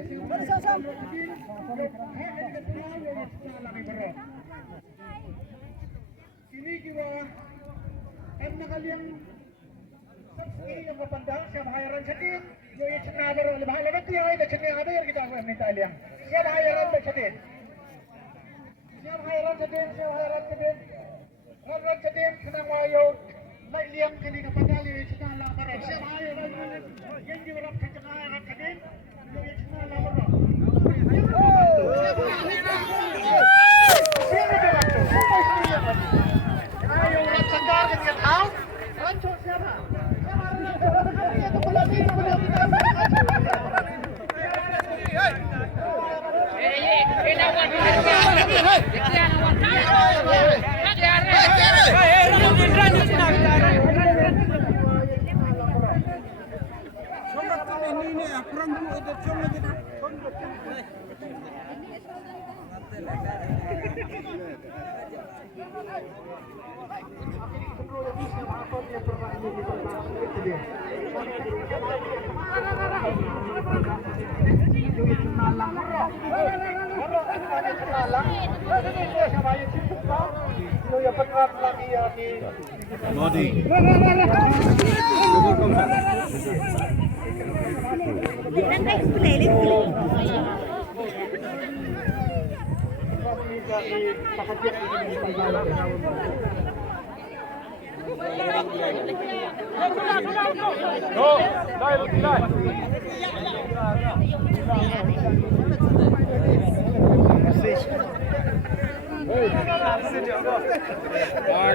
Ini juga karena kalian ini yang berpandang siapa hayaran sedih, jadi cenah baru lebih lagi dia ada cenah ada yang kita minta liang. Siapa hayaran sedih? Siapa hayaran sedih? Siapa hayaran sedih? Hayaran sedih senang wayo. Lai liang kini kepada liang cenah lah baru. Siapa hayaran yang diberap cenah hayaran sedih, jadi cenah lah baru. Ayo rancang dengan tahu, rancang siapa? Modi.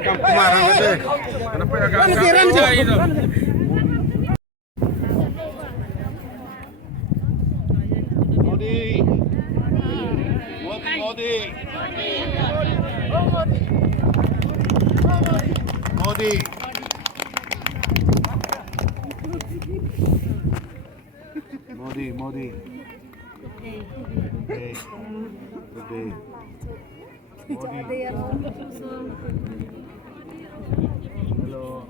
Kemarin itu, kenapa agak itu? Modi, Modi, Modi. Modi, Modi. Gede. Modi. Halo.